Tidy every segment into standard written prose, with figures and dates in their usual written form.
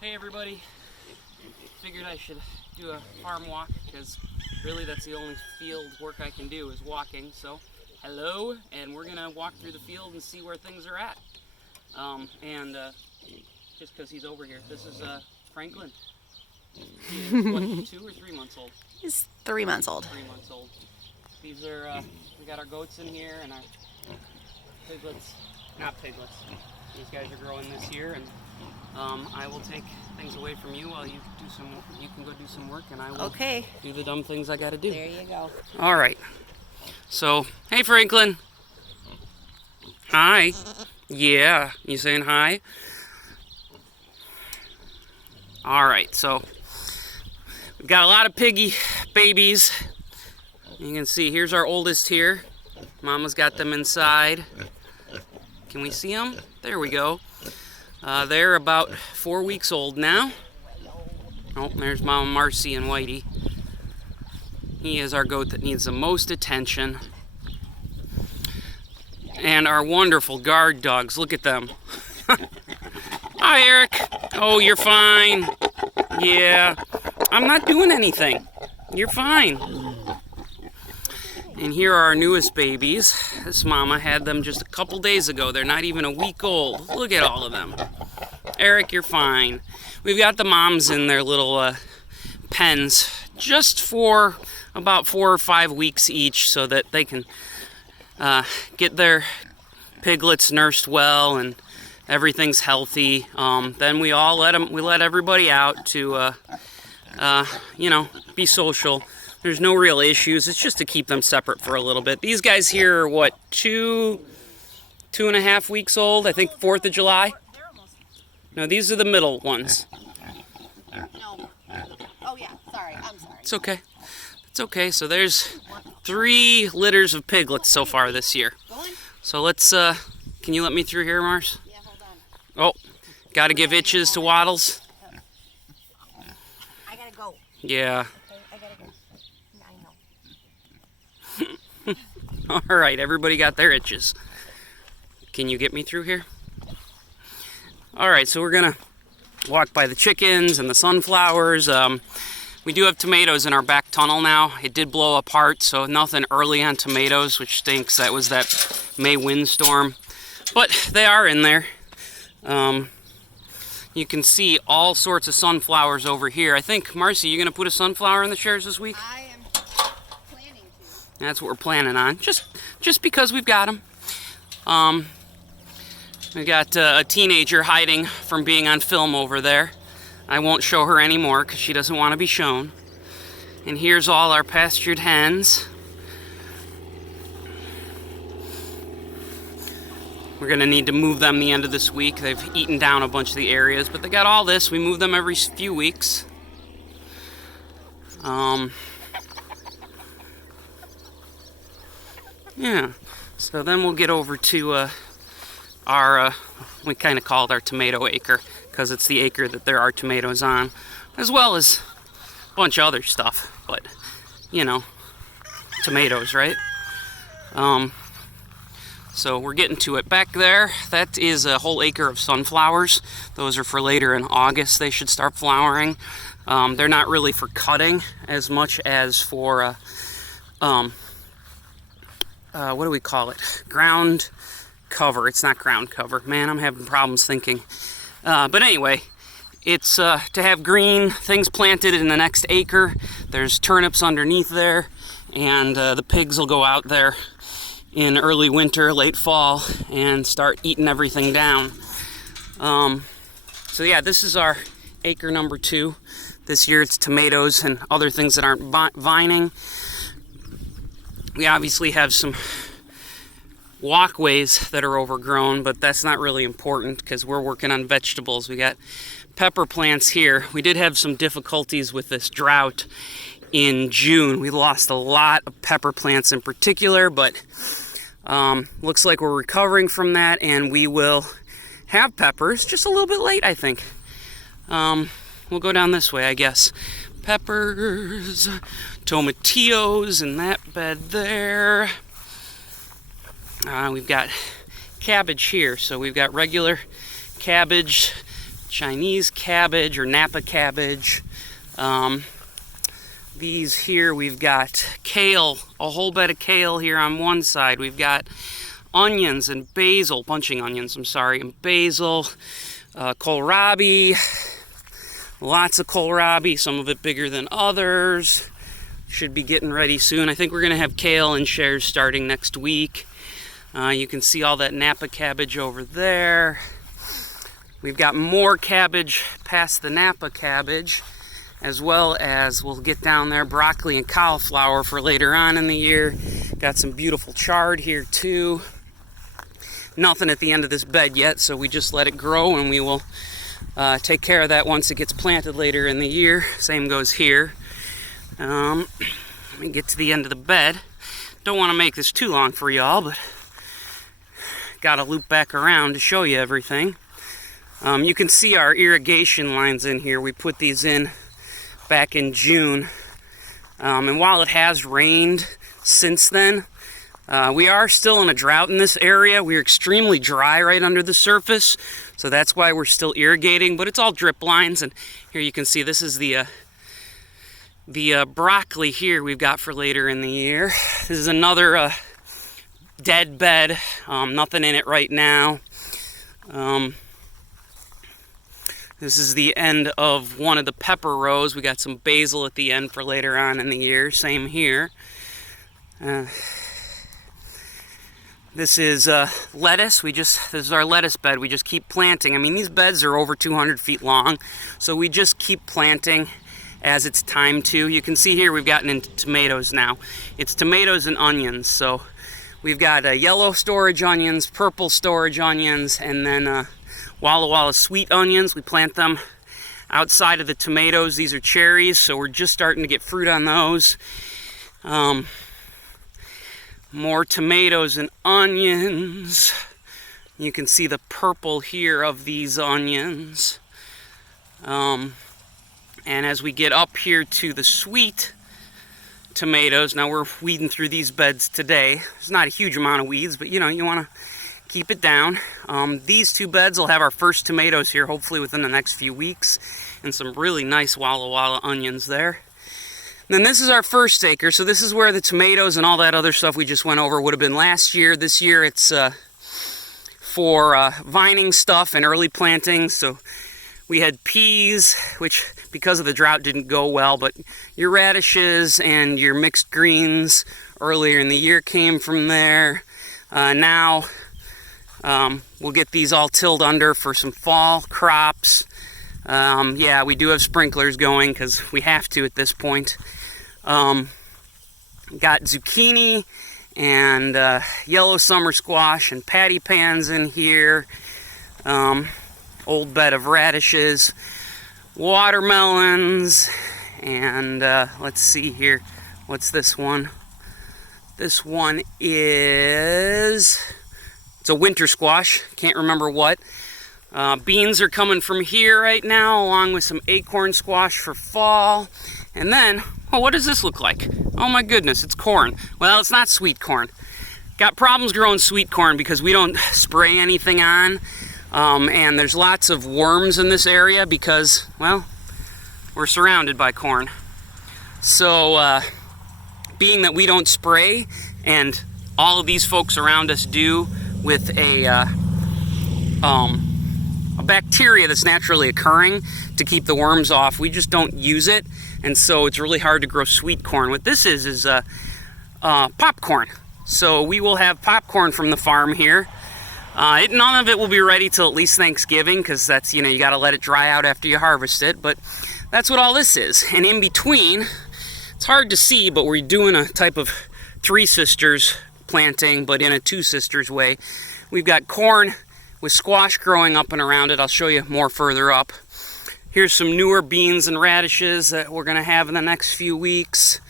Hey everybody, figured I should do a farm walk because really that's the only field work I can do is walking. So hello, and we're gonna walk through the field and see where things are at. Just because he's over here, this is Franklin. He is what, 2 or 3 months old? He's 3 months old. 3 months old. These are, we got our goats in here and our piglets, not piglets. These guys are growing this year, and I will take things away from you while you can go do some work, and I will do the dumb things I gotta do. There you go. All right. So, hey Franklin. Hi. Yeah, you saying hi? All right, so we've got a lot of piggy babies. You can see here's our oldest here. Mama's got them inside. Can we see them? There we go. They're about 4 weeks old now. Oh, there's Mama Marcy and Whitey. He is our goat that needs the most attention. And our wonderful guard dogs. Look at them. Hi, Eric. Oh, you're fine. Yeah. I'm not doing anything. You're fine. And here are our newest babies. This mama had them just a couple days ago. They're not even a week old. Look at all of them. Eric, you're fine. We've got the moms in their little pens just for about 4 or 5 weeks each so that they can get their piglets nursed well and everything's healthy. Then we let everybody out to, be social. There's no real issues. It's just to keep them separate for a little bit. These guys here are what, 2.5 weeks old? I think 4th of July. No, these are the middle ones. No. Oh yeah, sorry. I'm sorry. It's okay. It's okay. So there's 3 litters of piglets so far this year. So let's, can you let me through here, Mars? Yeah, hold on. Oh, gotta give itches to Waddles. I gotta go. Yeah. Okay, I gotta go. I know. All right, everybody got their itches. Can you get me through here? All right, so we're gonna walk by the chickens and the sunflowers. We do have tomatoes in our back tunnel now. It did blow apart, so nothing early on tomatoes, which stinks. That was that May windstorm, but they are in there. You can see all sorts of sunflowers over here. I think, Marcy, you gonna put a sunflower in the chairs this week? I am planning to. That's what we're planning on, just because we've got them. We got a teenager hiding from being on film over there. I won't show her anymore because she doesn't want to be shown. And here's all our pastured hens. We're gonna need to move them the end of this week. They've eaten down a bunch of the areas, but they got all this. We move them every few weeks. Yeah, so then we'll get over to our, we kind of call it our tomato acre because it's the acre that there are tomatoes on, as well as a bunch of other stuff, but, tomatoes, right? So we're getting to it. Back there, that is a whole acre of sunflowers. Those are for later in August. They should start flowering. They're not really for cutting as much as for, what do we call it? Ground cover. It's not ground cover. Man, I'm having problems thinking. But anyway, it's to have green things planted in the next acre. There's turnips underneath there, and the pigs will go out there in early winter, late fall, and start eating everything down. So yeah, this is our acre number 2. This year it's tomatoes and other things that aren't vining. We obviously have some walkways that are overgrown, but that's not really important because we're working on vegetables. We got pepper plants here. We did have some difficulties with this drought in June. We lost a lot of pepper plants in particular, but looks like we're recovering from that, and we will have peppers just a little bit late, I think. We'll go down this way, I guess. Peppers, tomatillos in that bed there. We've got cabbage here, so we've got regular cabbage, Chinese cabbage or Napa cabbage. These here, we've got kale, a whole bed of kale here on one side. We've got onions and basil, bunching onions, I'm sorry, and basil, kohlrabi, lots of kohlrabi, some of it bigger than others. Should be getting ready soon. I think we're going to have kale and shares starting next week. You can see all that Napa cabbage over there. We've got more cabbage past the Napa cabbage, as well as we'll get down there broccoli and cauliflower for later on in the year. Got some beautiful chard here too. Nothing at the end of this bed yet, so we just let it grow, and we will take care of that once it gets planted later in the year. Same goes here. Let me get to the end of the bed. Don't want to make this too long for y'all, but got to loop back around to show you everything. You can see our irrigation lines in here. We put these in back in June, and while it has rained since then, we are still in a drought in this area. We're extremely dry right under the surface, so that's why we're still irrigating, but it's all drip lines. And here you can see this is the broccoli here we've got for later in the year. This is another dead bed, nothing in it right now. This is the end of one of the pepper rows. We got some basil at the end for later on in the year. Same here. This is lettuce. This is our lettuce bed. We just keep planting. I mean, these beds are over 200 feet long, so we just keep planting as it's time to. You can see here we've gotten into tomatoes now. It's tomatoes and onions. So we've got yellow storage onions, purple storage onions, and then Walla Walla sweet onions. We plant them outside of the tomatoes. These are cherries, so we're just starting to get fruit on those. More tomatoes and onions. You can see the purple here of these onions. And as we get up here to the sweet tomatoes, now we're weeding through these beds today. There's not a huge amount of weeds, but you want to keep it down. These two beds will have our first tomatoes here hopefully within the next few weeks, and some really nice Walla Walla onions there. And then this is our first acre, so this is where the tomatoes and all that other stuff we just went over would have been last year. This year it's for vining stuff and early plantings. So we had peas, which because of the drought didn't go well, but your radishes and your mixed greens earlier in the year came from there. Now we'll get these all tilled under for some fall crops. Yeah, we do have sprinklers going because we have to at this point. Got zucchini and yellow summer squash and patty pans in here. Old bed of radishes, watermelons, and let's see here. What's this one? This one is... it's a winter squash. Can't remember what. Beans are coming from here right now, along with some acorn squash for fall. And then, oh, what does this look like? Oh my goodness, it's corn. Well, it's not sweet corn. Got problems growing sweet corn because we don't spray anything on. And there's lots of worms in this area because, well, we're surrounded by corn. So, being that we don't spray, and all of these folks around us do, with a bacteria that's naturally occurring to keep the worms off, we just don't use it, and so it's really hard to grow sweet corn. What this is popcorn. So we will have popcorn from the farm here. None of it will be ready till at least Thanksgiving, because that's, you got to let it dry out after you harvest it, but that's what all this is. And in between, it's hard to see, but we're doing a type of Three Sisters planting, but in a Two Sisters way. We've got corn with squash growing up and around it. I'll show you more further up. Here's some newer beans and radishes that we're going to have in the next few weeks.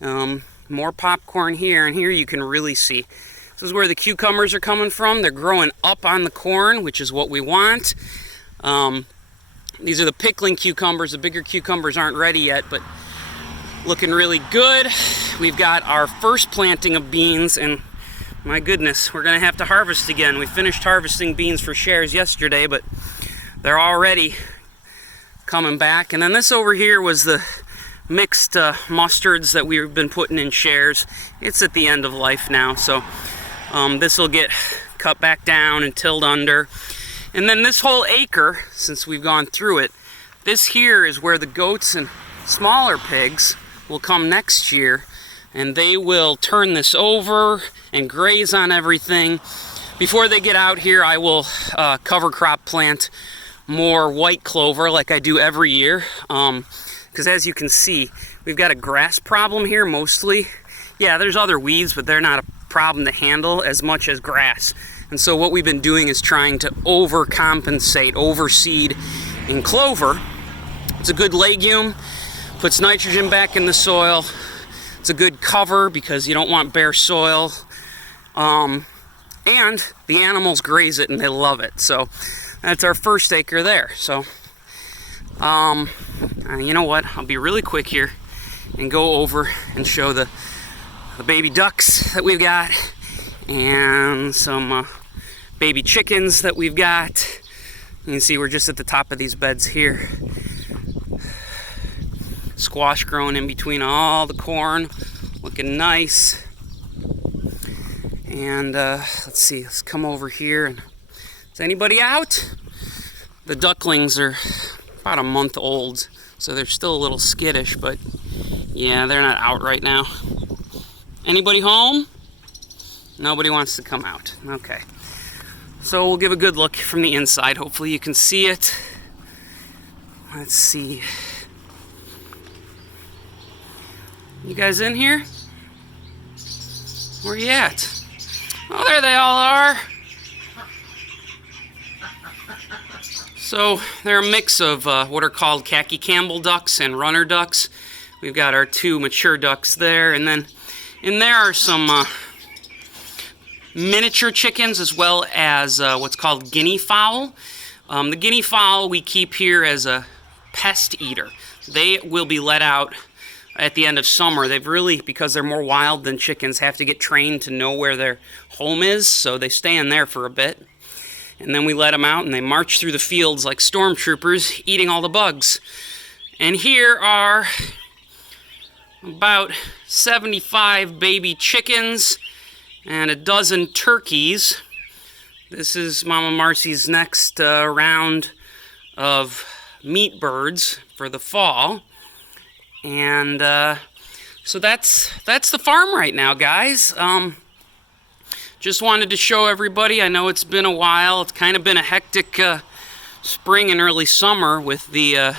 More popcorn here, and here you can really see. This is where the cucumbers are coming from. They're growing up on the corn, which is what we want. These are the pickling cucumbers. The bigger cucumbers aren't ready yet, but looking really good. We've got our first planting of beans, and my goodness, we're going to have to harvest again. We finished harvesting beans for shares yesterday, but they're already coming back. And then this over here was the mixed mustards that we've been putting in shares. It's at the end of life now, so this will get cut back down and tilled under. And then this whole acre, since we've gone through it, this here is where the goats and smaller pigs will come next year, and they will turn this over and graze on everything. Before they get out here, I will cover crop plant more white clover like I do every year, because as you can see, we've got a grass problem here mostly. Yeah, there's other weeds, but they're not a problem to handle as much as grass. And so what we've been doing is trying to overcompensate, overseed in clover. It's a good legume, puts nitrogen back in the soil. It's a good cover because you don't want bare soil. And the animals graze it and they love it. So that's our first acre there. So, you know what? I'll be really quick here and go over and show the baby ducks that we've got and some baby chickens that we've got. You can see we're just at the top of these beds here. Squash growing in between all the corn, looking nice. And let's see, let's come over here. And is anybody out? The ducklings are about a month old, so they're still a little skittish, but yeah, they're not out right now. Anybody home? Nobody wants to come out. Okay. So we'll give a good look from the inside. Hopefully you can see it. Let's see. You guys in here? Where you at? Oh, there they all are. So they're a mix of what are called khaki Campbell ducks and runner ducks. We've got our two mature ducks there, and then in there are some miniature chickens as well as what's called guinea fowl. The guinea fowl we keep here as a pest eater. They will be let out at the end of summer. They've really, because they're more wild than chickens, have to get trained to know where their home is, so they stay in there for a bit. And then we let them out and they march through the fields like stormtroopers, eating all the bugs. And here are about 75 baby chickens and a dozen turkeys. This is Mama Marcy's next round of meat birds for the fall. And so that's the farm right now, guys. Just wanted to show everybody. I know it's been a while. It's kind of been a hectic spring and early summer with the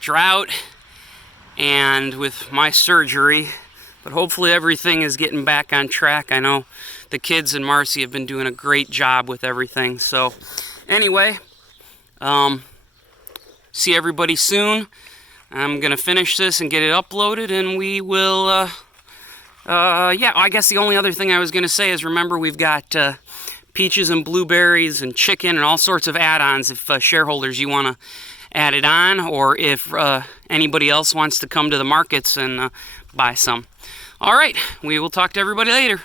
drought and with my surgery. But hopefully everything is getting back on track. I know the kids and Marcy have been doing a great job with everything. So anyway, see everybody soon. I'm going to finish this and get it uploaded, and we will, yeah, I guess the only other thing I was going to say is remember we've got peaches and blueberries and chicken and all sorts of add-ons if shareholders you want to add it on, or if anybody else wants to come to the markets and buy some. All right, we will talk to everybody later.